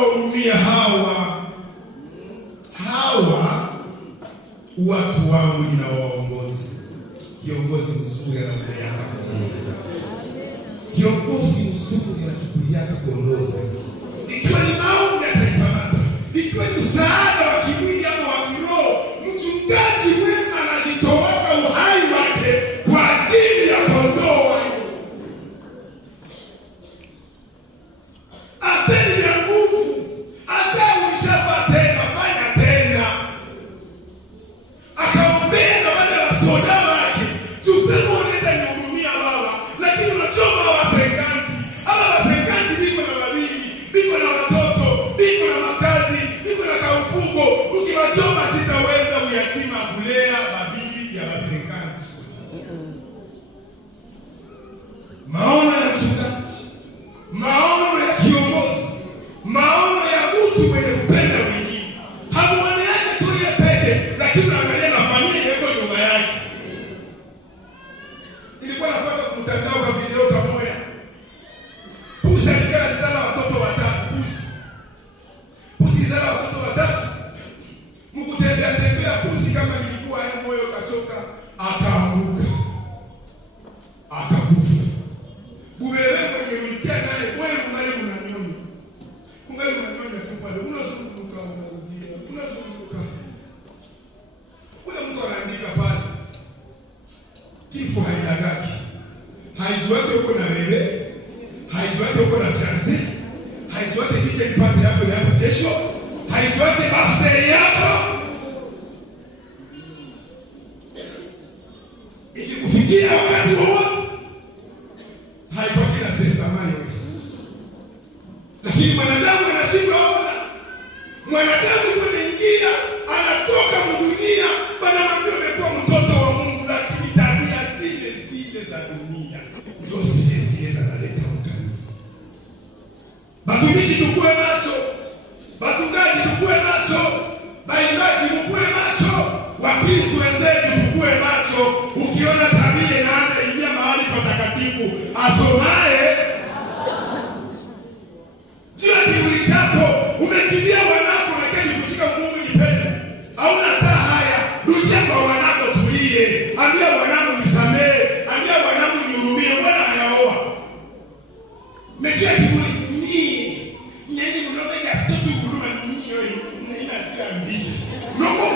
unawahurumia hawa watu wangu ninawaongoza. Kiongozi mzuri anakuleaka kuongoza. Kiongozi mzuri anachukuliaka kuongoza. Ikiwa ni maombi ataikamata. Ikiwa ni msaada wa kimwili ama wa kiroho, mchungaji mwema anajitoa uhai wake kwa ajili ya kondoo wake. Ateni ya nguvu, hata ulishafa tena, fanya tena. Akaombea na wale wasoda wake, tuseme unaweza nihurumia baba, lakini unachoma wasenganti. Ama wasenganti biko na mabibi, biko na watoto, biko na makazi, biko na kaufugo. Ukiwachoma sitaweza uyatima kulea mabibi ya wasenganti. Maono ya mchungaji, maono ya kiongozi, maono ya mtu mwenye kupenda wengine. Hamuone yake tu yeye peke, lakini unaangalia na familia yako nyuma yake. Ilikuwa nafanya kumtandao kwa video kamoja. Pusi alizala watoto watatu. Pusi alizala watoto watatu. Mkutembea pusi kama nilikuwa ya moyo kachoka, akaanguka. Akakufa. Uwewe kwenye ulikia naye, wewe ungali unanyonya. Ungali unanyonya tu pale, unazunguka unarudia, unazunguka. Kuna mtu anaandika pale, kifo haidagaki. Haijuate uko na wewe, haijuate uko na fiancé, haijuate kike kipate yako ya hapo kesho, haijuate birthday yako. Ikikufikia wakati wowote, haipaki na sasa mali. Lakini mwanadamu anashindwa ona. Mwanadamu anaingia, anatoka dunia, bana mambo amekuwa mtoto wa Mungu, lakini tabia zile za dunia ndio zile zinaleta ukanisa. Batumishi tukue macho, batungaji tukue macho, baimbaji tukue macho, Wakristo wenzetu tukue macho. Ukiona tabia inaanza ingia mahali patakatifu, asomae ndio kiburi chako. Umekimbia wanako na kile kushika Mungu nipende. Hauna hata haya. Rudia kwa wanako tulie. Ambia wanangu nisamee, ambia wanangu nihurumie, wala hayaoa. Mekia kiburi nyinyi mnaona stotu huruma nyinyi hiyo inatia mbichi. Noko